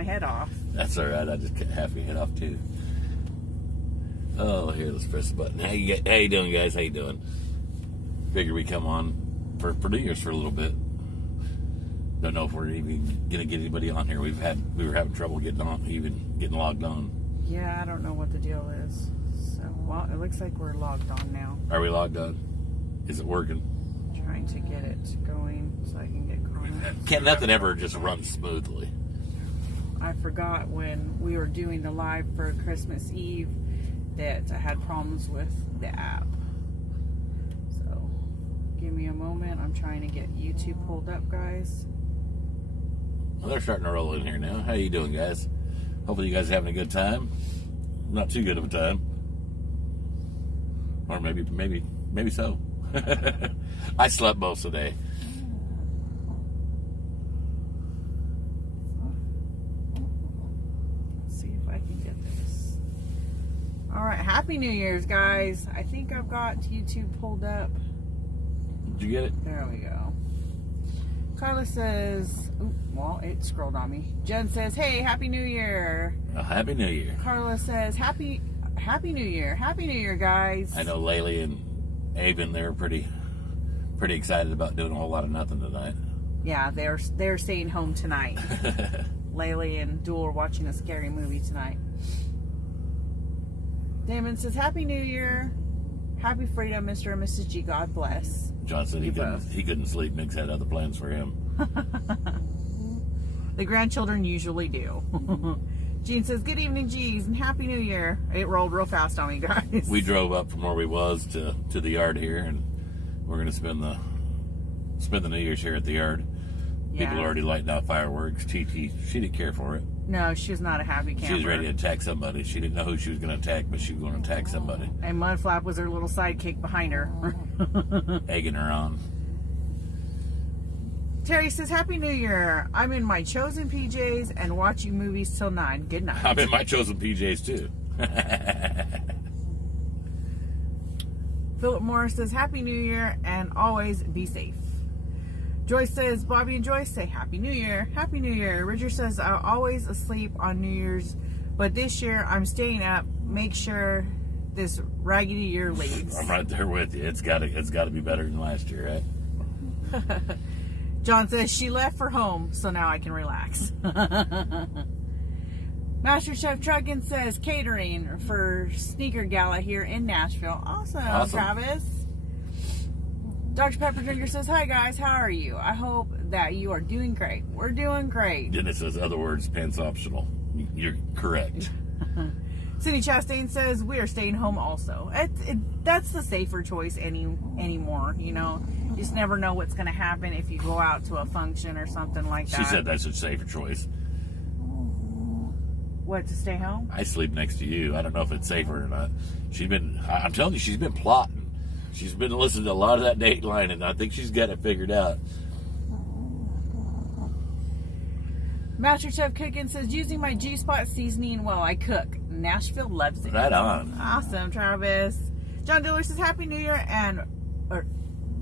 my head off. That's all right. I just cut half your head off too. Oh, here, let's press the button. How you doing, guys? How you doing? Figured we come on for New Year's for a little bit. Don't know if we're even gonna get anybody on here. We were having trouble getting logged on. Yeah, I don't know what the deal is. So, well, it looks like we're logged on now. Are we logged on? Is it working? Trying to get it going so I can get comments. Can't nothing ever just run smoothly. I forgot when we were doing the live for Christmas Eve that I had problems with the app. So, give me a moment. I'm trying to get YouTube pulled up, guys. Well, they're starting to roll in here now. How you doing, guys? Hopefully you guys are having a good time. Not too good of a time. Or maybe so. I slept most of the day. Let's see if I can get this. All right, Happy New Year's, guys. I think I've got YouTube pulled up. Did you get it? There we go. Carla says, well, it scrolled on me. Jen says, hey, Happy New Year. Happy New Year. Carla says, Happy New Year. Happy New Year, guys. I know Laylee and Avon, they're pretty excited about doing a whole lot of nothing tonight. Yeah, they're staying home tonight. Laylee and Duel are watching a scary movie tonight. Damon says, Happy New Year. Happy freedom, Mr. and Mrs. G. God bless. John said he couldn't sleep. Mick's had other plans for him. The grandchildren usually do. Jean says, good evening, G's, and Happy New Year. It rolled real fast on me, guys. We drove up from where we was to the yard here, and we're going to spend the New Year's here at the yard. Yeah. People are already lighting out fireworks. TT, she didn't care for it. No, she's not a happy camper. She was ready to attack somebody. She didn't know who she was going to attack, but she was going to attack somebody. And Mudflap was her little sidekick behind her. Egging her on. Terry says, Happy New Year. I'm in my chosen PJs and watching movies till 9. Good night. I'm in my chosen PJs, too. Philip Morris says, Happy New Year and always be safe. Joyce says, Bobby and Joyce say, Happy New Year. Happy New Year. Richard says, I'm always asleep on New Year's, but this year I'm staying up. Make sure this raggedy year leaves. I'm right there with you. It's got to be better than last year, right? John says, she left for home, so now I can relax. Master Chef Truckin says, catering for Sneaker Gala here in Nashville. Awesome. Travis. Dr. Pepper Drinker says, hi guys, how are you? I hope that you are doing great. We're doing great. Dennis says, other words, pants optional. You're correct. Cindy Chastain says, we are staying home also. That's the safer choice anymore, you know. You just never know what's going to happen if you go out to a function or something like that. She said that's a safer choice. What, to stay home? I sleep next to you. I don't know if it's safer or not. I'm telling you, she's been plotting. She's been listening to a lot of that Dateline, and I think she's got it figured out. Master Chef Cookin says, using my G-Spot seasoning while I cook. Nashville loves it. Right on. Awesome, Travis. John Diller says, Happy New Year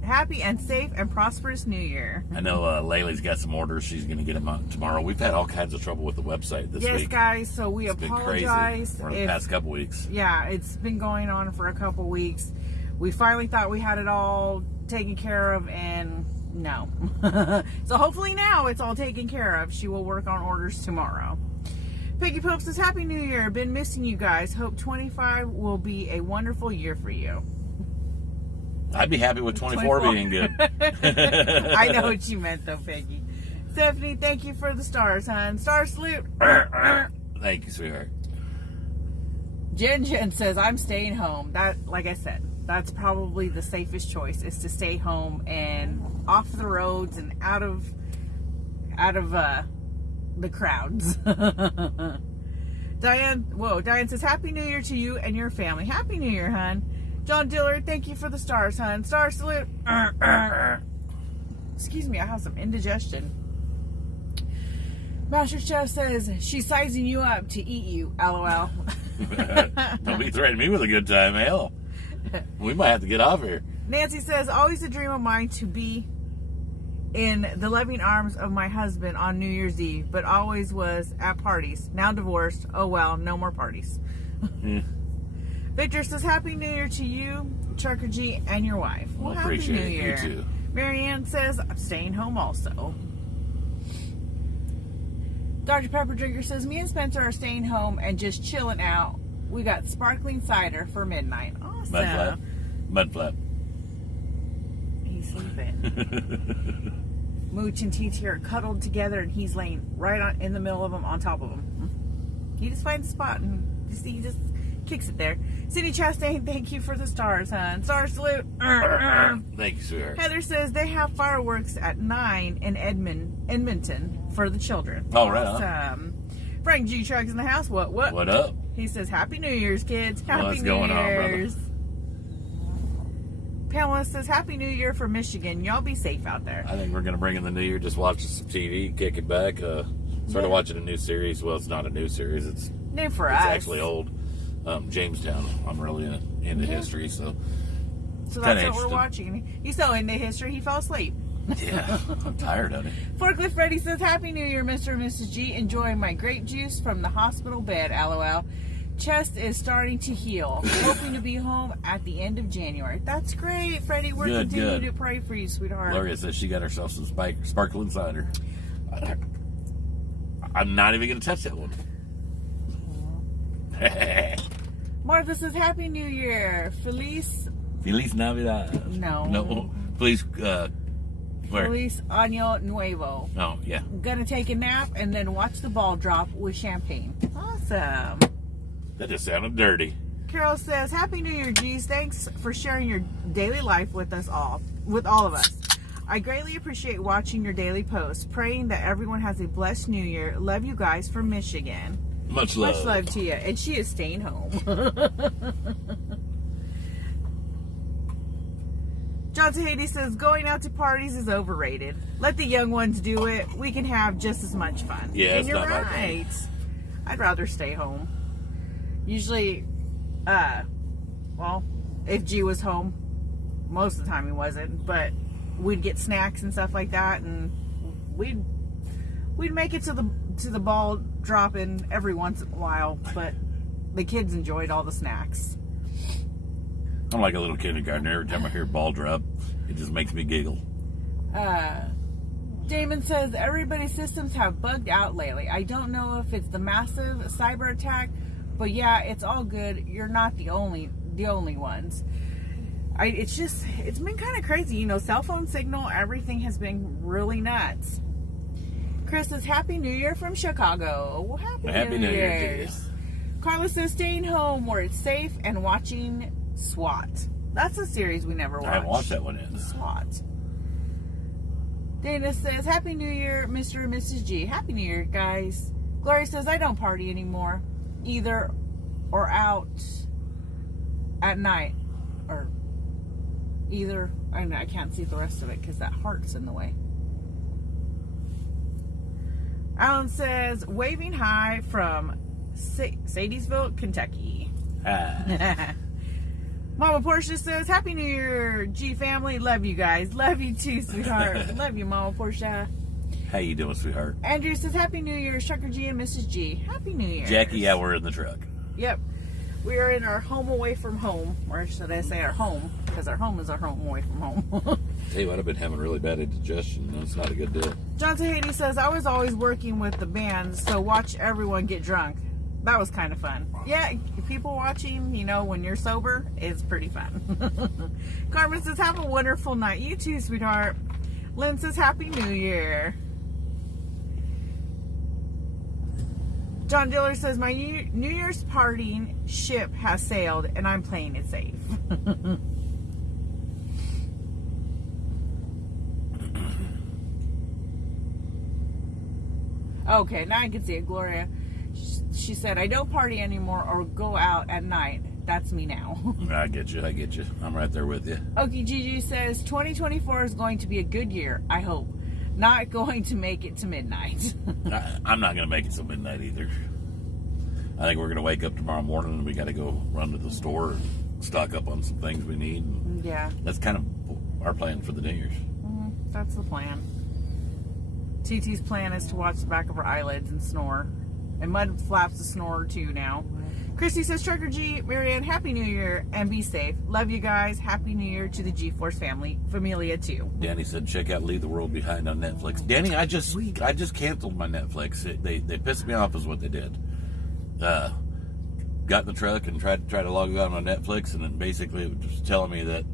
happy and safe and prosperous New Year. I know Laylee's got some orders. She's going to get them out tomorrow. We've had all kinds of trouble with the website this week. Yes, guys, so we apologize. For the past couple weeks. Yeah, it's been going on for a couple weeks. We finally thought we had it all taken care of, and no. So hopefully now it's all taken care of. She will work on orders tomorrow. Piggy Pope says, Happy New Year. Been missing you guys. Hope 25 will be a wonderful year for you. I'd be happy with 24 being good. I know what you meant, though, Peggy. Stephanie, thank you for the stars, hon. Star salute. Thank you, sweetheart. Jen says, I'm staying home. That, like I said, that's probably the safest choice, is to stay home and off the roads and out of the crowds. Diane says, Happy New Year to you and your family. Happy New Year, hon. John Dillard, thank you for the stars, hon. Star salute. Excuse me, I have some indigestion. Master Chef says, she's sizing you up to eat you, LOL. Don't be threatening me with a good time, hell. We might have to get off here. Nancy says, always a dream of mine to be in the loving arms of my husband on New Year's Eve, but always was at parties. Now divorced. Oh well, no more parties. Yeah. Victor says, Happy New Year to you, Trucker G, and your wife. Well, Happy appreciate New it. Year. You too. Marianne says, I'm staying home also. Dr. Pepper Drinker says, me and Spencer are staying home and just chilling out. We got sparkling cider for midnight. Awesome. Mud flap. Mud flap. He's sleeping. Mooch and TT are cuddled together, and he's laying right in the middle of them, on top of them. He just finds a spot, and he just kicks it there. Cindy Chastain, thank you for the stars, hon. Star salute. Thank you, sweetheart. Heather says they have fireworks at 9 in Edmonton for the children. Oh, right on. Awesome. Frank G. Trucks in the house. What? What up? He says, Happy New Year's, kids. Happy What's New going on, brother? Year's. Pamela says, Happy New Year for Michigan. Y'all be safe out there. I think we're going to bring in the new year, just watch some TV, kick it back. Started watching a new series. Well, it's not a new series. It's New for us. actually old. Jamestown. I'm really into history, so So kinda that's what we're interesting. watching. He's so into history, he fell asleep. yeah, I'm tired of it. Forklift Freddy says, Happy New Year, Mr. and Mrs. G. Enjoying my grape juice from the hospital bed, LOL. Chest is starting to heal. Hoping to be home at the end of January. That's great, Freddie. We're Good, continuing good. to pray for you, sweetheart. Gloria says she got herself some sparkling cider. I'm not even going to touch that one. Martha says, Happy New Year. Feliz Navidad. No. Please, where? Feliz Año Nuevo. Oh, yeah. Gonna take a nap and then watch the ball drop with champagne. Awesome. That just sounded dirty. Carol says, Happy New Year, G's. Thanks for sharing your daily life with all of us. I greatly appreciate watching your daily posts. Praying that everyone has a blessed New Year. Love you guys from Michigan. Much love. Much love to you. And she is staying home. John Tahiti says, going out to parties is overrated. Let the young ones do it. We can have just as much fun. Yeah, and it's you're not our right. thing. I'd rather stay home. Usually, well, if G was home, most of the time he wasn't, but we'd get snacks and stuff like that, and we'd make it to the ball dropping every once in a while, but the kids enjoyed all the snacks. I'm like a little kindergartner. Every time I hear ball drop, it just makes me giggle. Damon says everybody's systems have bugged out lately. I don't know if it's the massive cyber attack, but yeah, it's all good. You're not the only ones. It's been kind of crazy, cell phone signal, everything has been really nuts. Chris says, Happy New Year from Chicago. Well, Happy New Year. Year's. Carla says, staying home where it's safe and watching SWAT. That's a series we never watched. I haven't watched that one yet. SWAT. Dana says, Happy New Year, Mr. and Mrs. G. Happy New Year, guys. Gloria says, I don't party anymore. Either or out at night. Or either, I can't see the rest of it because that heart's in the way. Alan says, waving hi from Sadiesville, Kentucky. Mama Portia says, Happy New Year, G family. Love you guys. Love you too, sweetheart. Love you, Mama Portia. How you doing, sweetheart? Andrew says, Happy New Year, Trucker G and Mrs. G. Happy New Year. Jackie, yeah, we're in the truck. Yep. We are in our home away from home. Or should I say our home? Because our home is our home away from home. Tell you what, I've been having really bad indigestion. It's not a good deal. John Tahiti says, I was always working with the bands, so watch everyone get drunk. That was kind of fun. Yeah, people watching, when you're sober, is pretty fun. Carmen says, have a wonderful night. You too, sweetheart. Lynn says, Happy New Year. John Diller says, my New Year's partying ship has sailed, and I'm playing it safe. Okay, now I can see it. Gloria, she said, I don't party anymore or go out at night. That's me now. I get you. I'm right there with you. Okie Gigi says, 2024 is going to be a good year, I hope. Not going to make it to midnight. I'm not going to make it till midnight either. I think we're going to wake up tomorrow morning and we got to go run to the store and stock up on some things we need. Yeah. That's kind of our plan for the New Year's. That's the plan. TT's plan is to watch the back of her eyelids and snore. And Mud flaps a snorer too now. Christy says, Trucker G, Marianne, Happy New Year and be safe. Love you guys. Happy New Year to the G-Force family. Familia too. Danny said, check out Leave the World Behind on Netflix. Danny, I just canceled my Netflix. They pissed me off is what they did. Got in the truck and tried to log on my Netflix, and then basically it was just telling me that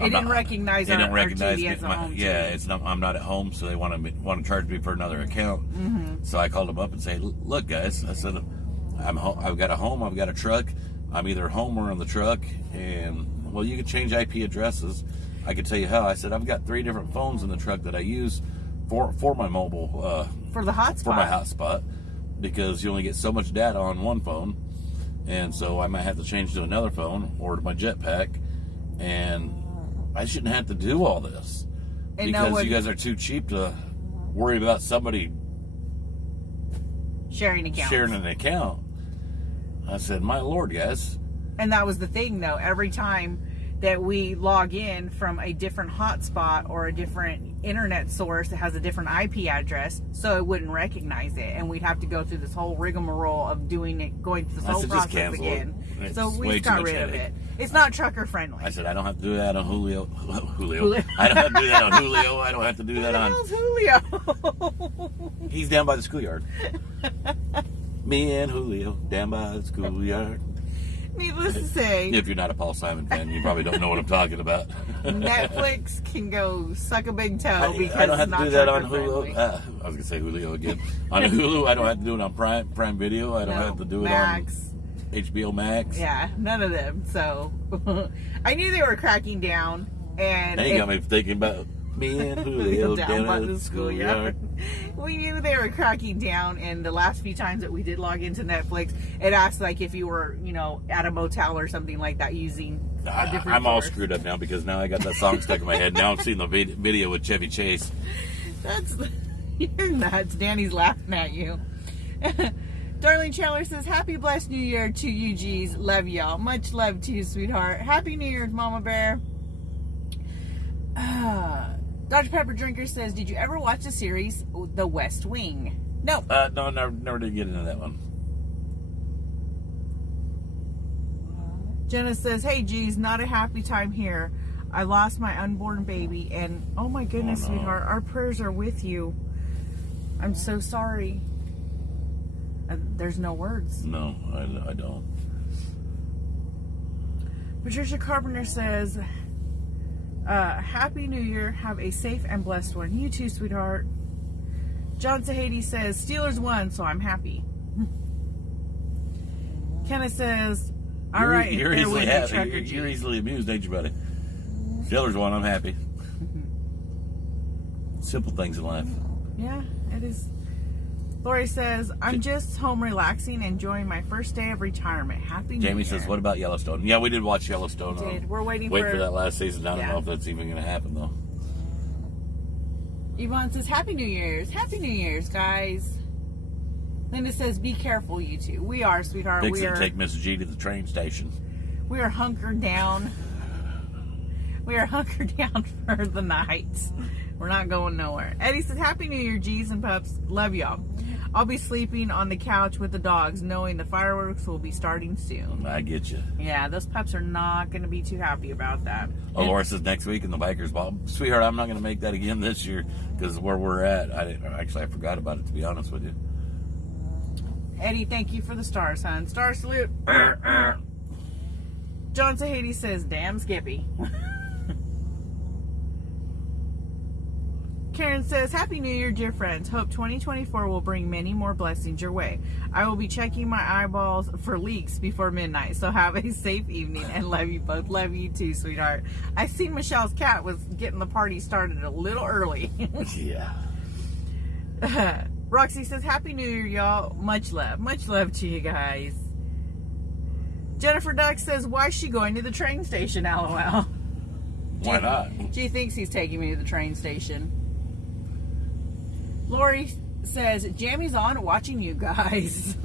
It didn't recognize our TV as a home yeah, TV. it's not. I'm not at home, so they want to charge me for another account. Mm-hmm. So I called them up and say, "Look, guys," I said, "I'm home. I've got a home. I've got a truck. I'm either home or in the truck, and well, you can change IP addresses. I can tell you how." I said, "I've got 3 different phones in the truck that I use for my mobile For the hotspot. for my hotspot, because you only get so much data on one phone, and so I might have to change to another phone or to my jetpack, and I shouldn't have to do all this And because you guys are too cheap to worry about somebody sharing accounts. sharing an account." I said, "My Lord, guys." And that was the thing, though. Every time that we log in from a different hotspot or a different internet source that has a different IP address, so it wouldn't recognize it, and we'd have to go through this whole rigmarole of going through this I whole said, just process cancel again. it. So It's we way just too got much rid of headache. it. It's not trucker friendly. I said, "I don't have to do that on Julio. Julio. I don't have to do that on Julio. I don't have to do that on." How's Julio? He's down by the schoolyard. Me and Julio down by the schoolyard. Needless to say, If you're not a Paul Simon fan, you probably don't know what I'm talking about. Netflix can go suck a big toe because I don't have it's to not do that on trucker Hulu. friendly. I was gonna say Julio again. On Hulu, I don't have to do it on Prime Video. I don't No, have to do it Max. on HBO Max. Yeah, none of them. So I knew they were cracking down, and Now you got me thinking about me and Julio down by at the schoolyard. We knew they were cracking down, and the last few times that we did log into Netflix, it asked like if you were, at a motel or something like that using a different I'm all source. screwed up now because now I got that song stuck in my head. Now I'm seeing the video with Chevy Chase. You're nuts. Danny's laughing at you. Darlene Chandler says, Happy blessed New Year to you, G's. Love y'all. Much love to you, sweetheart. Happy New Year, Mama Bear. Dr. Pepper Drinker says, did you ever watch the series The West Wing? No. No, never did get into that one. Jenna says, hey, G's, not a happy time here. I lost my unborn baby, and oh my goodness, Oh, no. sweetheart, our prayers are with you. I'm so sorry. There's no words. No, I don't. Patricia Carpenter says, Happy New Year. Have a safe and blessed one. You too, sweetheart. John Sahady says, Steelers won, so I'm happy. Kenneth says, all right, You're there easily went the happy. Trucker You're G. easily amused, ain't you, buddy? Steelers won. I'm happy. Simple things in life. Yeah, it is. Lori says, I'm just home relaxing, enjoying my first day of retirement. Happy New Jamie Year. says, what about Yellowstone? Yeah, we did watch Yellowstone. We did. We're waiting for for that last season. I don't yeah. know if that's even going to happen, though. Yvonne says, Happy New Year's. Happy New Year's, guys. Linda says, be careful, you two. We are, sweetheart. Fixing to take Miss G to the train station. We are hunkered down. We are hunkered down for the night. We're not going nowhere. Eddie says, Happy New Year, G's and pups. Love y'all. I'll be sleeping on the couch with the dogs, knowing the fireworks will be starting soon. I get you. Yeah, those pups are not going to be too happy about that. Oh, Laura says next week in the Bikers Ball. Sweetheart, I'm not going to make that again this year because where we're at, I forgot about it, to be honest with you. Eddie, thank you for the stars, hon. Star salute. John Sahady says, damn Skippy. Karen says, Happy New Year, dear friends. Hope 2024 will bring many more blessings your way. I will be checking my eyeballs for leaks before midnight, so have a safe evening and love you both. Love you too, sweetheart. I seen Michelle's cat was getting the party started a little early. Yeah. Roxy says, Happy New Year, y'all. Much love. Much love to you guys. Jennifer Duck says, why is she going to the train station, LOL? Why not? She thinks he's taking me to the train station. Lori says, Jammy's on watching you guys.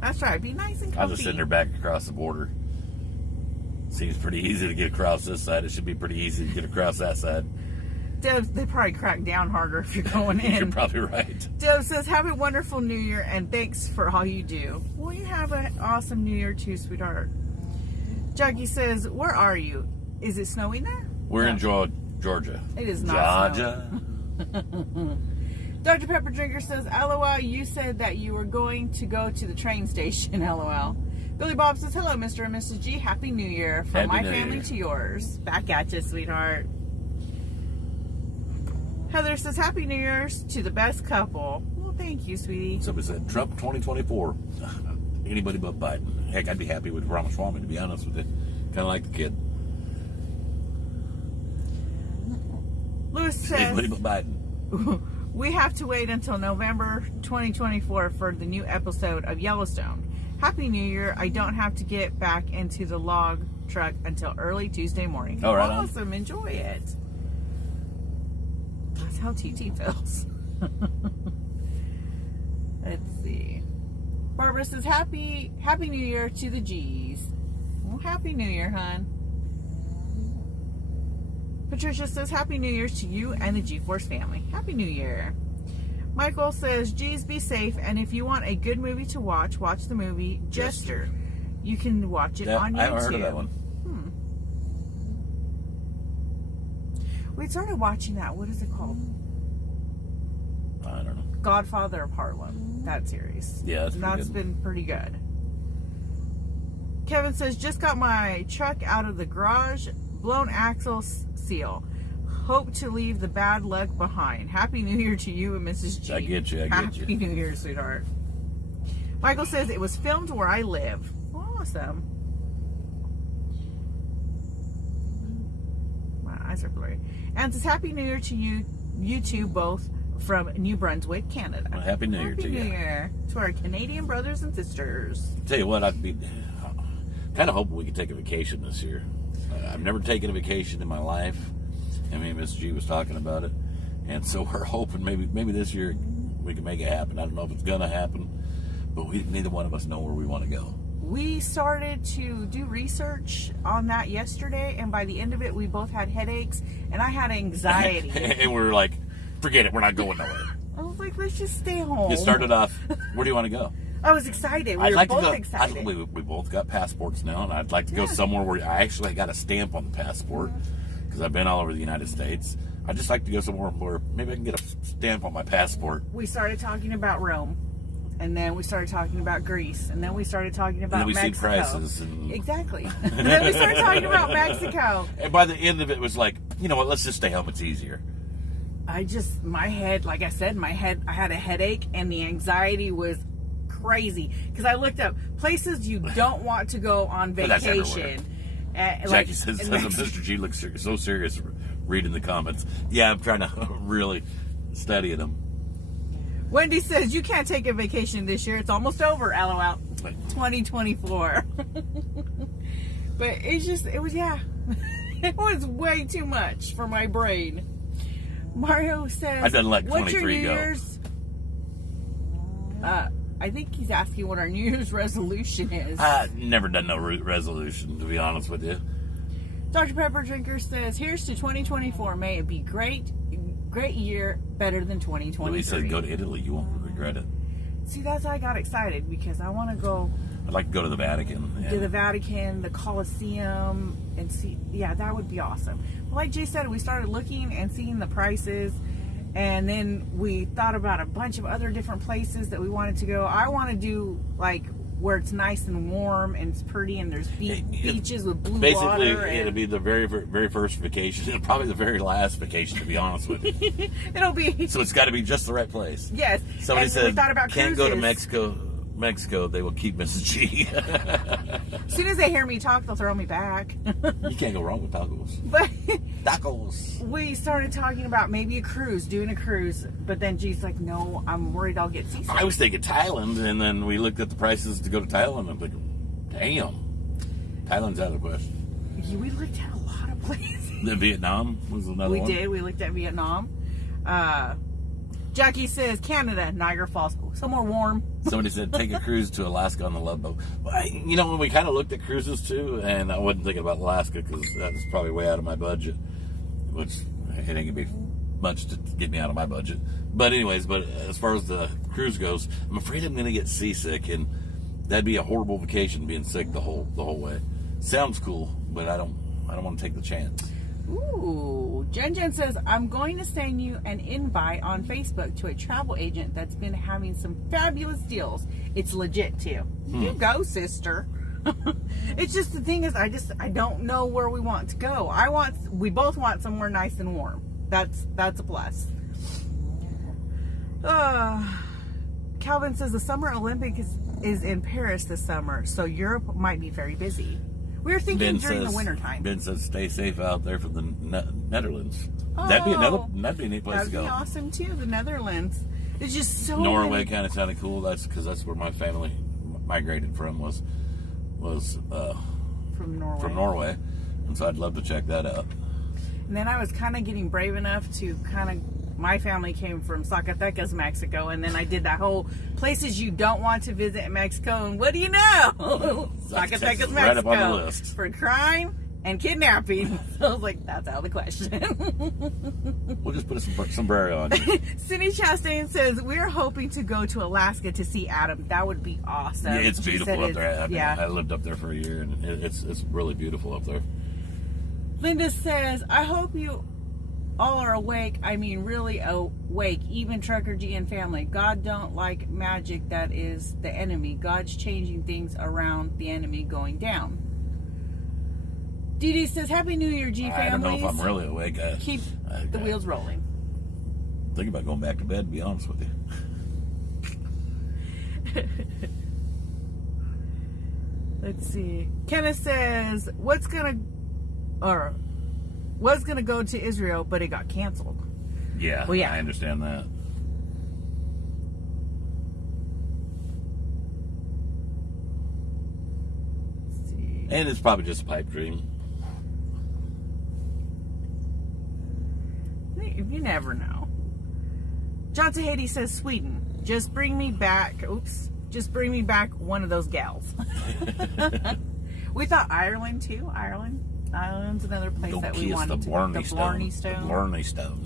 That's right. Be nice and comfy. I'll just send her back across the border. Seems pretty easy to get across this side. It should be pretty easy to get across that side. Deb, they probably crack down harder if you're going in. You're probably right. Deb says, have a wonderful New Year and thanks for all you do. Well, you have an awesome New Year too, sweetheart. Jackie says, where are you? Is it snowing there? We're in Georgia. It is not Georgia. Dr. Pepper Drinker says, LOL, you said that you were going to go to the train station, LOL. Billy Bob says, hello, Mr. and Mrs. G. Happy New Year. From my family to yours. Back at you, sweetheart. Heather says, Happy New Year's to the best couple. Well, thank you, sweetie. Somebody said, Trump 2024. Anybody but Biden. Heck, I'd be happy with Ramaswamy, to be honest with you. Kind of like the kid. Lewis says, Anybody but Biden. we have to wait until November 2024 for the new episode of Yellowstone. Happy New Year. I don't have to get back into the log truck until early Tuesday morning. Oh, right on. Awesome. Enjoy it. That's how TT feels. Let's see. Barbara says, Happy New Year to the G's. Well, Happy New Year, hon. Patricia says, Happy New Year to you and the G-Force family. Happy New Year. Michael says, G's, be safe, and if you want a good movie to watch the movie Jester. You can watch it on YouTube. I haven't heard of that one. We started watching that. What is it called? I don't know. Godfather of Harlem. That series. Yeah, that's been pretty good. Kevin says, just got my truck out of the garage. Blown axle seal. Hope to leave the bad luck behind. Happy New Year to you and Mrs. G. I get you. Happy New Year, sweetheart. Michael says, it was filmed where I live. Awesome. My eyes are blurry. And says, Happy New Year to you two both from New Brunswick, Canada. Well, Happy New Year to you. Happy New Year to our Canadian brothers and sisters. Tell you what, I'd be kind of hoping we could take a vacation this year. I've never taken a vacation in my life. I mean, Miss G was talking about it. And so we're hoping maybe this year we can make it happen. I don't know if it's going to happen, but neither one of us know where we want to go. We started to do research on that yesterday, and by the end of it, we both had headaches, and I had anxiety. And we were like, forget it, we're not going nowhere. I was like, let's just stay home. You started off, where do you want to go? I was excited. We were both excited. We both got passports now, and I'd like to go somewhere where I actually got a stamp on the passport, because I've been all over the United States. I'd just like to go somewhere where maybe I can get a stamp on my passport. We started talking about Rome, and then we started talking about Greece, and then we started talking about Mexico. And then we see prices. And... Exactly. And then we started talking about Mexico. And by the end of it, it was like, you know what, let's just stay home. It's easier. My head, like I said, I had a headache, and the anxiety was crazy because I looked up places you don't want to go on vacation. Jackie says Mr. G looks so serious reading the comments. Yeah, I'm trying to really study them. Wendy says you can't take a vacation this year. It's almost over. LOL. 2024. But it was way too much for my brain. Mario says, I didn't let 23 what's your New go. Year's? I think he's asking what our New Year's resolution is. Never done no resolution, to be honest with you. Dr. Pepper Drinker says, here's to 2024. May it be great year, better than 2023. Louis said, go to Italy. You won't regret it. See, that's why I got excited, because I want to go. I'd like to go to the Vatican. To the Vatican, the Colosseum, and see. Yeah, that would be awesome. But like Jay said, we started looking and seeing the prices. And then we thought about a bunch of other different places that we wanted to go. I want to do like where it's nice and warm and it's pretty and there's beaches with blue water. Basically, it'll be the very, very first vacation and probably the very last vacation, to be honest with you. It'll be. So it's got to be just the right place. Yes. Somebody said, we thought about can't cruises. go to Mexico, they will keep Mrs. G. As soon as they hear me talk, they'll throw me back. You can't go wrong with tacos. But tacos. We started talking about maybe doing a cruise, but then G's like, no, I'm worried I'll get seasick. I was thinking Thailand, and then we looked at the prices to go to Thailand, and I'm like, damn, Thailand's out of the question. Yeah, we looked at a lot of places. Then Vietnam was another one. We did. We looked at Vietnam. Jackie says Canada, Niagara Falls, somewhere warm. Somebody said take a cruise to Alaska on the Love Boat. Well, you know, when we kind of looked at cruises too, and I wasn't thinking about Alaska because that's probably way out of my budget, which it ain't gonna be much to get me out of my budget. But anyways, as far as the cruise goes, I'm afraid I'm going to get seasick, and that'd be a horrible vacation, being sick the whole way. Sounds cool, but I don't want to take the chance. Ooh, Jen says, I'm going to send you an invite on Facebook to a travel agent that's been having some fabulous deals. It's legit too. You go, sister. It's just, the thing is, I don't know where we want to go. We both want somewhere nice and warm. That's a plus. Calvin says the Summer Olympics is in Paris this summer, so Europe might be very busy. We were thinking during the wintertime. Ben says stay safe out there from the Netherlands. Oh, That'd be a neat place to go. That'd be awesome too. The Netherlands. It's just so. Norway kind of sounded cool. That's because that's where my family migrated from. Was from Norway. From Norway, and so I'd love to check that out. And then I was kind of getting brave enough to my family came from Zacatecas, Mexico, and then I did that whole places you don't want to visit in Mexico, and what do you know? Zacatecas, Mexico, right up on the list. For crime and kidnapping. So I was like, that's out of the question. We'll just put a sombrero on. Cindy Chastain says, we're hoping to go to Alaska to see Adam. That would be awesome. Yeah, it's beautiful up there. Yeah. I lived up there for a year, and it's really beautiful up there. Linda says, I hope you all are awake. I mean, really awake. Even Trucker G and family. God don't like magic. That is the enemy. God's changing things around the enemy going down. Dee Dee says, Happy New Year, G families. I don't know if I'm really awake. Keep the wheels rolling. Think about going back to bed, to be honest with you. Let's see. Kenneth says, was gonna go to Israel, but it got canceled. Yeah, well, yeah. I understand that. Let's see. And it's probably just a pipe dream. You never know. John Tahiti says, Sweden. Just bring me back one of those gals. We thought Ireland too. Ireland's another place that we wanted to go. The Blarney Stone. The Blarney Stone.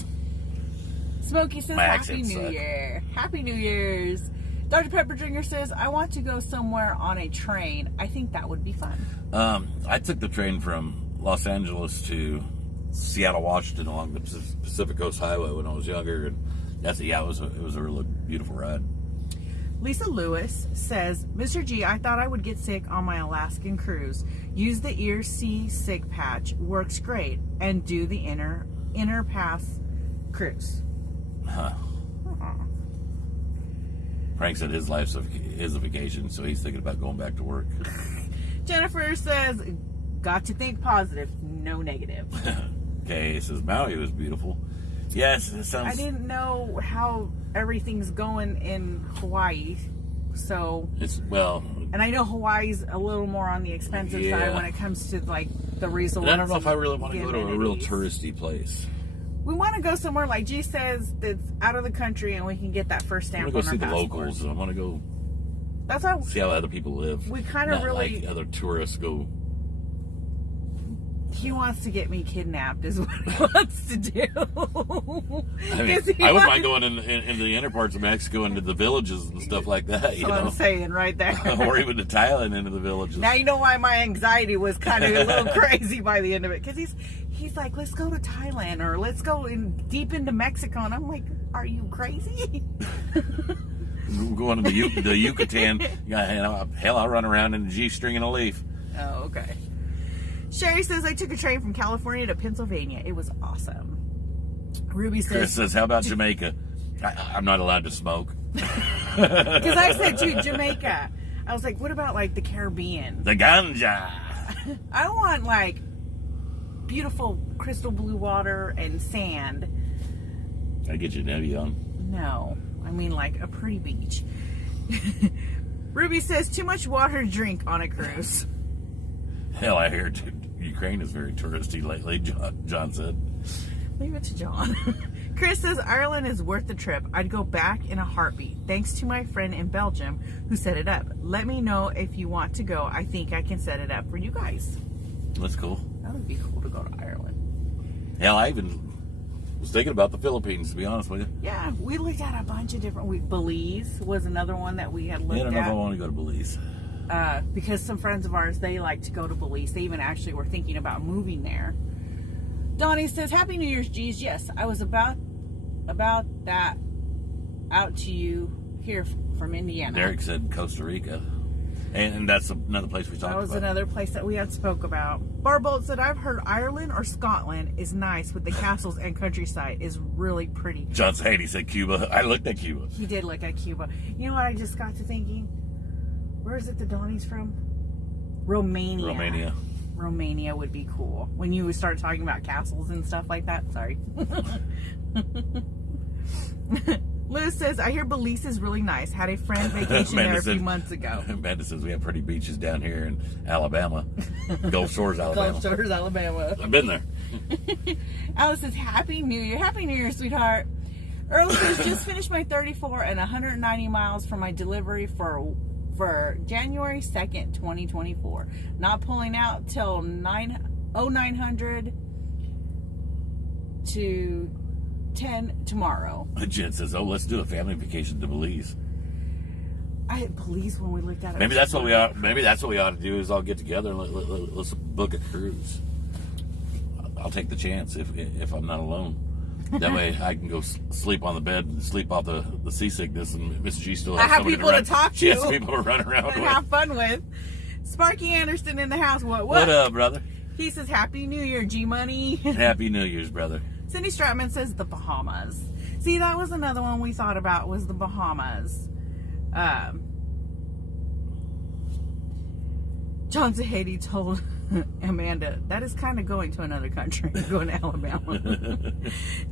Smokey says, Happy New Year. Happy New Year's. Dr. Pepper Drinker says, I want to go somewhere on a train. I think that would be fun. I took the train from Los Angeles to Seattle, Washington along the Pacific Coast Highway when I was younger, and it was a really beautiful ride. Lisa Lewis says, Mr. G, I thought I would get sick on my Alaskan cruise. Use the ear C sick patch, works great, and do the inner pass cruise. Huh. Frank said his life's is a vacation, so he's thinking about going back to work. Jennifer says, got to think positive, no negative. Okay, says Maui was beautiful. Yes, it sounds. I didn't know how everything's going in Hawaii, so. And I know Hawaii's a little more on the expensive side when it comes to like the resorts. And I don't know if I really want to go to a real touristy place. We want to go somewhere like G says that's out of the country, and we can get that first stamp on our passport. I want to go see the locals. I want to go. That's how. See how other people live. We kind of really. Like other tourists go. He wants to get me kidnapped, is what he wants to do. I mean, I wouldn't mind going into the inner parts of Mexico, into the villages and stuff like that. That's what I'm saying right there. Or even to Thailand, into the villages. Now you know why my anxiety was kind of a little crazy by the end of it, because he's like, let's go to Thailand or let's go deep into Mexico, and I'm like, are you crazy? Going to the Yucatan. Hell, I'll run around in the G-string and a leaf. Oh, okay. Sherry says, I took a train from California to Pennsylvania. It was awesome. Ruby says... Chris says, how about Jamaica? I'm not allowed to smoke. Because I said, too, Jamaica. I was like, what about, like, the Caribbean? The ganja. I want, like, beautiful crystal blue water and sand. I get you Nebby on. No. I mean, like, a pretty beach. Ruby says, too much water to drink on a cruise. Hell, I hear Ukraine is very touristy lately, John said. Leave it to John. Chris says, Ireland is worth the trip. I'd go back in a heartbeat. Thanks to my friend in Belgium who set it up. Let me know if you want to go. I think I can set it up for you guys. That's cool. That would be cool to go to Ireland. Hell, I even was thinking about the Philippines, to be honest with you. Yeah, we looked at a bunch of different. Belize was another one that we had looked I don't know if I at. want to go to Belize. Because some friends of ours, they like to go to Belize. They even actually were thinking about moving there. Donnie says, Happy New Year's, G's. Yes, I was about that out to you here from Indiana. Derek said Costa Rica. And that's another place we talked about. That was another place that we had spoke about. Barbolt said, I've heard Ireland or Scotland is nice with the castles and countryside is really pretty. John Haney said Cuba. I looked at Cuba. He did look at Cuba. You know what I just got to thinking? Where is it the Donnie's from? Romania. Romania would be cool. When you would start talking about castles and stuff like that. Sorry. Liz says, I hear Belize is really nice. Had a friend vacation there a few months ago. Amanda says we have pretty beaches down here in Alabama. Gulf Shores, Alabama. Gulf Shores, Alabama. I've been there. Alice says, Happy New Year. Happy New Year, sweetheart. Earl says, just finished my 34 and 190 miles for my delivery for January 2nd, 2024. Not pulling out till 900 to 10 tomorrow. Jen says, "Oh, let's do a family vacation to Belize." Belize when we looked at it. Maybe that's what we ought. Maybe that's what we ought to do is all get together and let's book a cruise. I'll take the chance if I'm not alone. That way I can go sleep on the bed and sleep off the seasickness, and Miss G still has somebody people to talk to. She has people to run around and with. have fun with. Sparky Anderson in the house. What? What up, brother? He says, Happy New Year, G Money. Happy New Year's, brother. Cindy Stratman says the Bahamas. See, that was another one we thought about was the Bahamas. John Zahedi told Amanda, that is kind of going to another country, going to Alabama.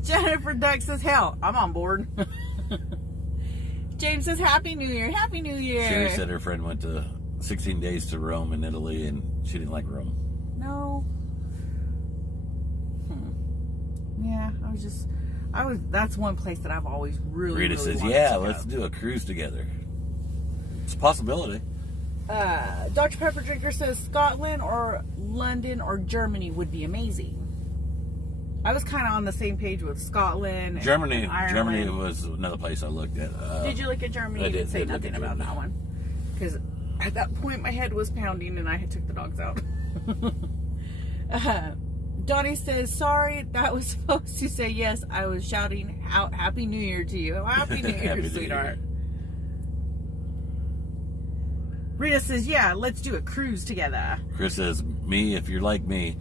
Jennifer Duck says, hell, I'm on board. James says, Happy New Year, Happy New Year. Sherry said her friend went to 16 days to Rome in Italy, and she didn't like Rome. No. Yeah, that's one place that I've always really, Rita really says, wanted yeah, to go. let's do a cruise together. It's a possibility. Dr. Pepper Drinker says Scotland or London or Germany would be amazing. I was kind of on the same page with Scotland. Germany. And Ireland. Germany was another place I looked at. Did you look at Germany? I You didn't say did look nothing at about Germany. that one. Because at that point my head was pounding and I had took the dogs out. Donnie says, sorry, that was supposed to say yes. I was shouting out Happy New Year to you. Happy New Year, Happy New sweetheart. Year. Rita says, yeah, let's do a cruise together. Chris says, me, if you're like me,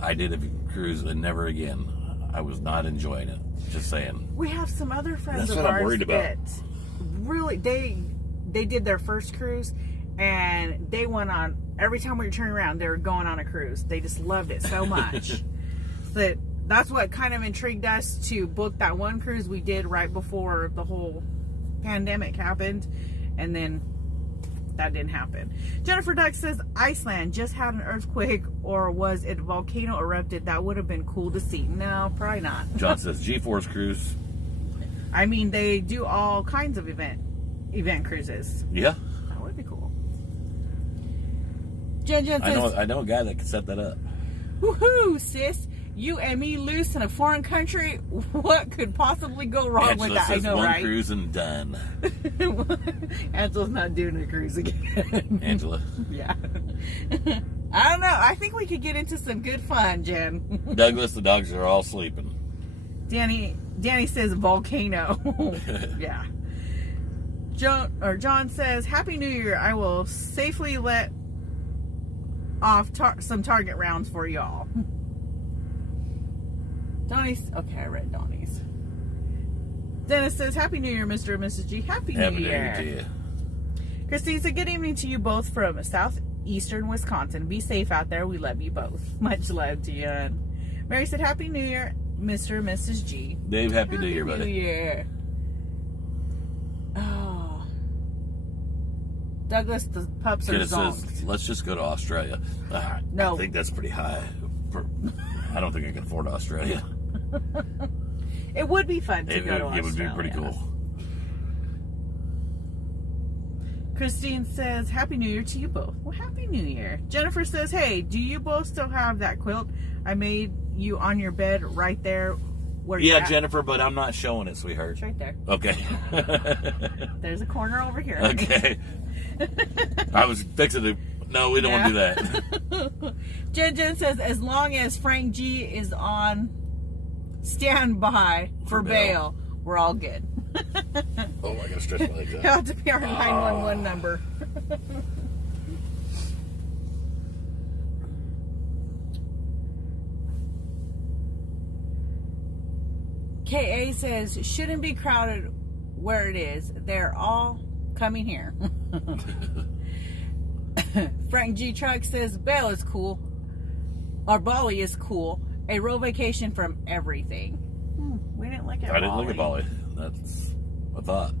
I did a cruise and never again. I was not enjoying it. Just saying. We have some other friends That's of what I'm ours worried about. that really, they did their first cruise and they went on, every time we were turning around, they were going on a cruise. They just loved it so much. That's what kind of intrigued us to book that one cruise we did right before the whole pandemic happened. And then that didn't happen. Jennifer Duck says Iceland just had an earthquake, or was it volcano erupted? That would have been cool to see. No, probably not. John says G-Force cruise. I mean, they do all kinds of event cruises. Yeah. That would be cool. Jen says, I know a guy that could set that up. woohoo, sis. You and me loose in a foreign country. What could possibly go wrong Angela with that? says I know, one right? cruise and done. Angela's not doing a cruise again. Angela. Yeah. I don't know. I think we could get into some good fun, Jen. Douglas, the dogs are all sleeping. Danny says volcano. Yeah. John says, Happy New Year. I will safely let off some target rounds for y'all. Donnie's, okay, I read Donnie's. Dennis says, Happy New Year, Mr. and Mrs. G. Happy New Year to you. Christine said, good evening to you both from southeastern Wisconsin. Be safe out there. We love you both. Much love to you. And Mary said, Happy New Year, Mr. and Mrs. G. Dave, Happy New Year, buddy. New Year. Oh. Douglas, the pups are Kidda zonked. says, let's just go to Australia. No. I think that's pretty high. I don't think I can afford Australia. It would be fun to go to Australia. It would be pretty cool. Christine says, Happy New Year to you both. Well, Happy New Year. Jennifer says, hey, do you both still have that quilt I made you on your bed right there Where Yeah, you're at. Jennifer, but I'm not showing it, sweetheart. It's right there. Okay. There's a corner over here. Okay. I was fixing to. No, we don't want to do that. Jen says, as long as Frank G is on standby for bail, we're all good. Oh, I gotta stretch my legs It'll have to be our 911 number. KA says, shouldn't be crowded where it is. They're all coming here. Frank G. Truck says, Bail is cool. Or Bali is cool. A row vacation from everything. We didn't look at Bali. I didn't look at Bali. That's a thought.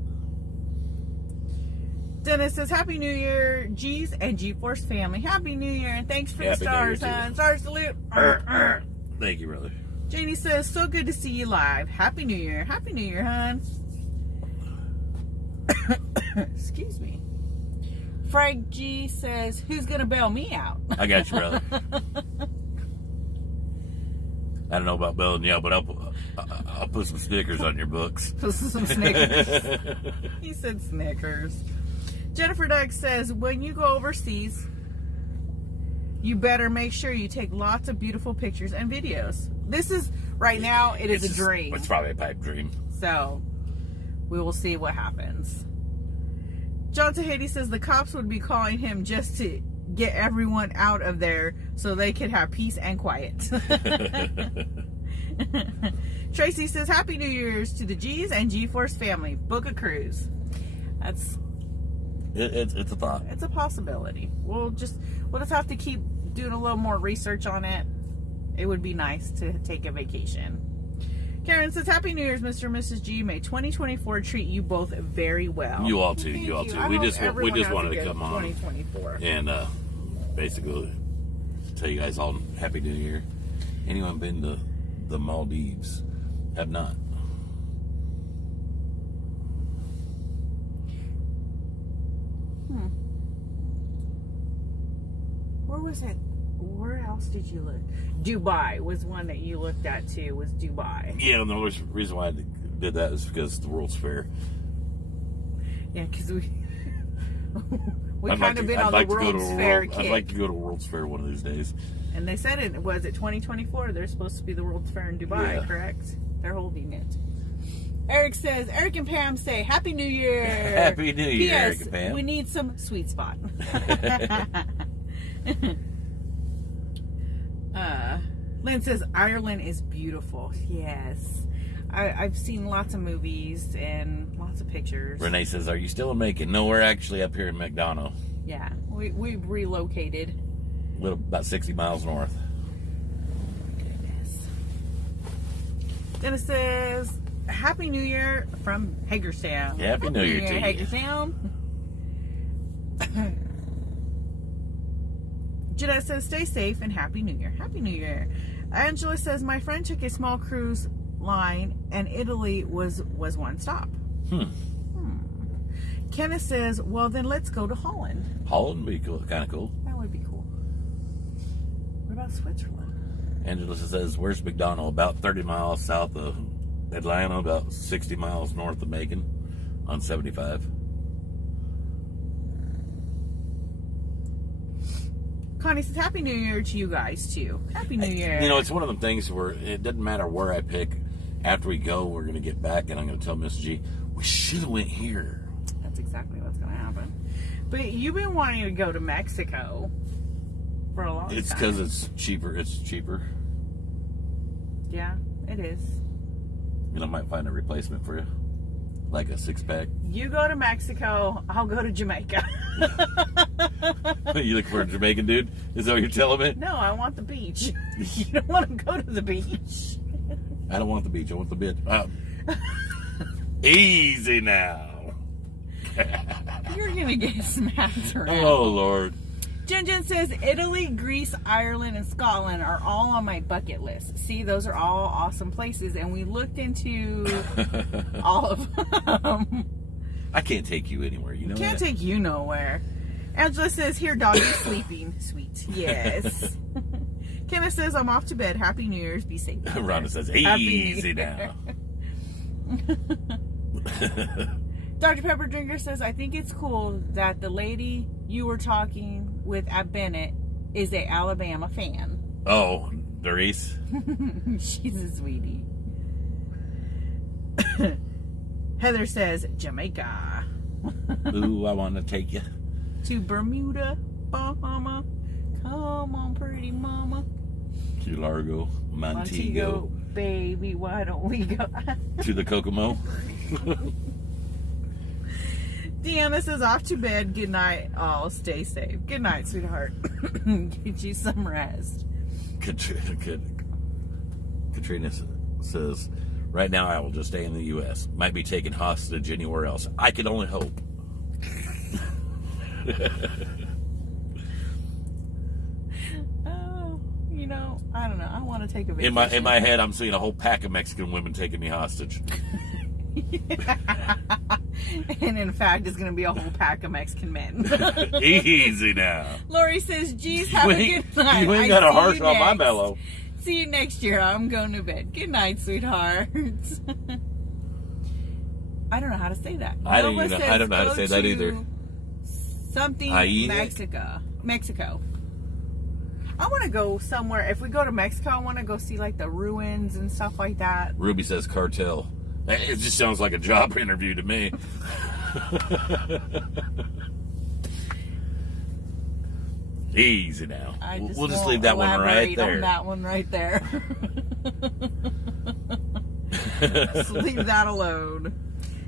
Dennis says, Happy New Year, G's and G-Force family. Happy New Year, and thanks for Happy the New Year stars, to you. hon. Stars salute. Thank you, brother. Janie says, so good to see you live. Happy New Year. Happy New Year, hon. Excuse me. Frank G says, who's going to bail me out? I got you, brother. I don't know about bailing you out, but I'll put some stickers on your books. Some Snickers. He said Snickers. Jennifer Doug says, when you go overseas, you better make sure you take lots of beautiful pictures and videos. This is, right now, it is a dream. It's probably a pipe dream. So, we will see what happens. John Tahiti says the cops would be calling him just to get everyone out of there so they could have peace and quiet. Tracy says, Happy New Year's to the G's and G-Force family. Book a cruise. That's... It's a thought. It's a possibility. We'll just have to keep doing a little more research on it. It would be nice to take a vacation. Karen says, Happy New Year's, Mr. and Mrs. G. May 2024 treat you both very well. You all too. Thank You all you. too. I We hope just everyone has wanted a to good come on 2024. and basically tell you guys all Happy New Year. Anyone been to the Maldives? Have not. Where was it? Where else did you look? Dubai was one that you looked at too. Was Dubai? Yeah, and the only reason why I did that is because the World's Fair. Yeah, because we I'd kind of been on the World's Fair kick. I'd like to go to World's Fair one of these days. And they said it was 2024. They're supposed to be the World's Fair in Dubai, Yeah. correct? They're holding it. Eric says, Eric and Pam say Happy New Year. Happy New Year, P.S. Eric and Pam. We need some sweet spot. Lynn says Ireland is beautiful. Yes. I've seen lots of movies and lots of pictures. Renee says, "Are you still in Macon?" No, we're actually up here in McDonough, Yeah, we've relocated. about 60 miles north. Goodness. Dennis says, Happy New Year from Hagerstown. Happy New Year to you. Hagerstown. Jeanette says, stay safe and Happy New Year. Happy New Year. Angela says, my friend took a small cruise line and Italy was one stop. Kenneth says, well, then let's go to Holland. Holland would be cool, kind of cool. That would be cool. What about Switzerland? Angela says, where's McDonough? About 30 miles south of Atlanta, about 60 miles north of Macon on 75. Connie says, Happy New Year to you guys, too. Happy New Year. You know, it's one of them things where it doesn't matter where I pick. After we go, we're going to get back, and I'm going to tell Miss G, we should have went here. That's exactly what's going to happen. But you've been wanting to go to Mexico for a long time. It's because it's cheaper. It's cheaper. Yeah, it is. And I might find a replacement for you. Like a 6-pack. You go to Mexico, I'll go to Jamaica. You look for a Jamaican dude? Is that what you're telling me? No, I want the beach. You don't want to go to the beach. I don't want the beach. I want the bit. Easy now. You're going to get smacked around. Oh, Lord. Jen says, Italy, Greece, Ireland, and Scotland are all on my bucket list. See, those are all awesome places, and we looked into all of them. I can't take you anywhere, you know Can't that? take you nowhere. Angela says, here, doggy sleeping. Sweet. Yes. Kenneth says, I'm off to bed. Happy New Year's. Be safe. Rhonda says, Happy easy New Year. now. Dr. Pepper Drinker says, I think it's cool that the lady you were talking with at Bennett is a Alabama fan. Oh, Doris. She's a sweetie. Heather says, Jamaica. Ooh, I want to take you. To Bermuda, Bahama. Come on, pretty mama. To Largo, Montego. Baby, why don't we go? To the Kokomo. Deanna says, off to bed. Good night. Oh, stay safe. Good night, sweetheart. Get you some rest. Katrina says, right now I will just stay in the U.S. Might be taken hostage anywhere else. I can only hope. Oh, you know, I don't know. I want to take a vacation. In my head, I'm seeing a whole pack of Mexican women taking me hostage. And in fact, it's going to be a whole pack of Mexican men. Easy now. Lori says, geez, have a good night. You ain't got a harsh on my mellow. See you next year. I'm going to bed. Good night, sweetheart. I don't know how to say that. I don't know how to say that either. Something Mexico. I want to go somewhere. If we go to Mexico, I want to go see like the ruins and stuff like that. Ruby says cartel. It just sounds like a job interview to me. Easy now. We'll just leave that one right there. On that one right there. Just leave that alone.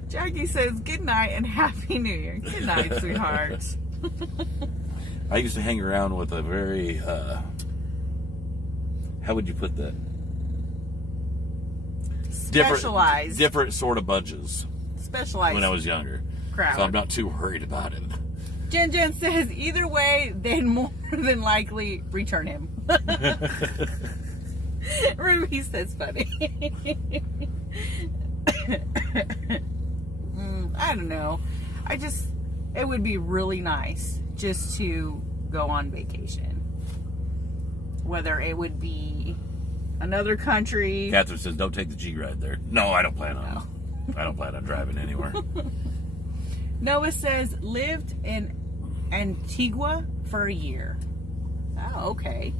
Jackie says, good night and Happy New Year. Good night, sweetheart. I used to hang around with a very, how would you put that? Specialized. Different sort of bunches. Specialized. When I was younger. Crowd. So I'm not too worried about it. Jen says, either way, then more than likely return him. Ruby says, funny. I don't know. It would be really nice just to go on vacation. Whether it would be another country. Catherine says, don't take the G ride there. No, I don't plan on. I don't plan on driving anywhere. Noah says, lived in Antigua for a year. Oh, okay.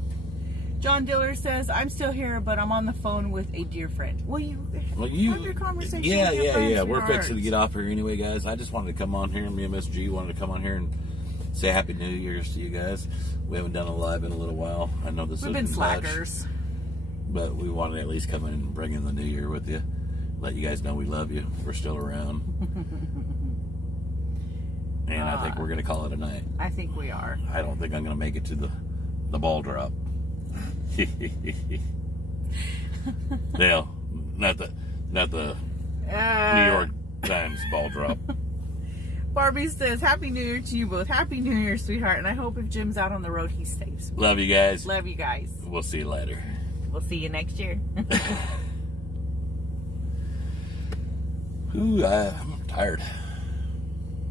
John Diller says, I'm still here, but I'm on the phone with a dear friend. Well, you have your conversation. Yeah. We're fixing to get off here anyway, guys. I just wanted to come on here, and me and Miss G wanted to come on here and say Happy New Year's to you guys. We haven't done a live in a little while. I know this has been slackers. But we wanted to at least come in and bring in the new year with you. Let you guys know we love you. We're still around. And I think we're going to call it a night. I think we are. I don't think I'm going to make it to the ball drop. No, not the New York Times ball drop. Barbie says, Happy New Year to you both. Happy New Year, sweetheart. And I hope if Jim's out on the road, he stays. Love you guys. Love you guys. We'll see you later. We'll see you next year. Ooh, I'm tired.